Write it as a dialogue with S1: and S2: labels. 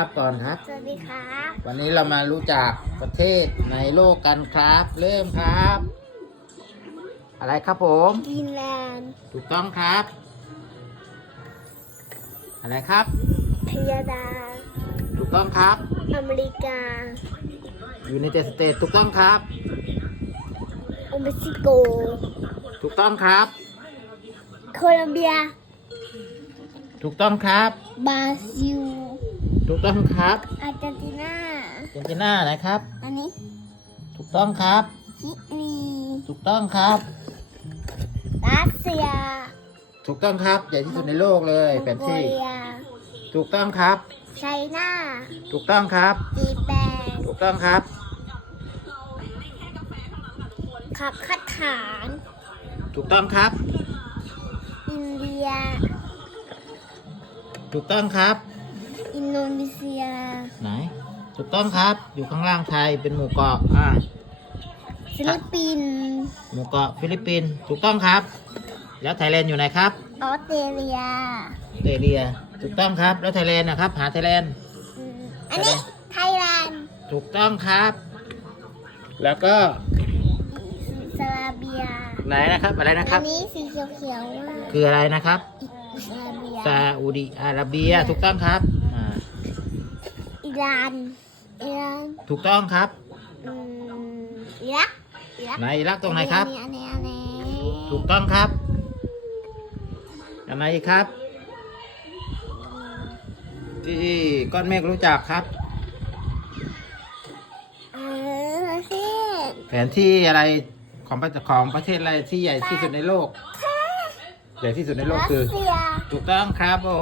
S1: ครับก่อนครับ
S2: สวัสดีครับ
S1: วันนี้เรามารู้จักประเทศในโลกกันครับ เริ่มครับ อะไรครับผม
S2: กรีนแลนด์
S1: ถูกต้องครับ อะไรครับ
S2: แคนาดา
S1: ถูกต้องครับ
S2: อเมริกา
S1: อยู่ในเจสเตทถูกต้องครับ
S2: เม็กซิโก
S1: ถูกต้องครับ
S2: โคลัมเบีย
S1: ถูกต้องครับ
S2: บราซิล
S1: ถูกต้องครับ
S2: อาร์เจนตินา
S1: เจนติน่านะครับ
S2: อันนี้
S1: ถูกต้องครับ
S2: ชิลี
S1: ถูกต้องครับ
S2: รัสเซีย
S1: ถูกต้องครับ ใหญ่ที่สุดในโลกเลยแผน
S2: มองโก
S1: ที่
S2: เลีย
S1: ถูกต้องครับ
S2: ไชน่า
S1: ถูกต้องครับ
S2: จีแปน
S1: ถูกต้องครับ
S2: ขับคัดฐาน
S1: ถูกต้องครับ
S2: อินเดีย
S1: ถูกต้องครับ ถูกต้องครับ อยู่ข้างล่างไทยเป็นหมู่เกาะอ่า
S2: ฟิลิปปินส์
S1: หมู่เกาะฟิลิปปินส์ถูกต้องครับ แล้วไทยแลนด์อยู่ไหนครับ
S2: ออสเตรเลีย
S1: ออสเตรเลียถูกต้องครับ แล้วไทยแลนด์นะครับหาไทยแลนด์
S2: อืมอันนี้ไทยแลนด์
S1: ถูกต้องครับ แล้วก็
S2: อิสลาเบีย
S1: ไหนนะครับอะไรนะค
S2: อั
S1: รั
S2: น
S1: บ
S2: นี้สีเขียวๆว่า
S1: คืออะไรนะครับ
S2: อิสลาเบีย
S1: ซาอุดิอาระเบียถูกต้องครับ อ่า
S2: อิหร่านอิหร่าน
S1: ถูกต้องครับ
S2: อืมอิรักอิรัก
S1: ไหนอิรักตรงไหนครับ
S2: อันนี้อันนี้อันนี้
S1: ถูกต้องครับอันไหนอีกครับ ที่ก้อนเมฆรู้จักครับ
S2: เออสิ
S1: แผนที่อะไรของประของประเทศอะไรที่ใหญ่ที่สุดในโลกใหญ่ที่สุดในโลก
S2: รัส
S1: คือ
S2: เซีย
S1: ถูกต้องครับโอ้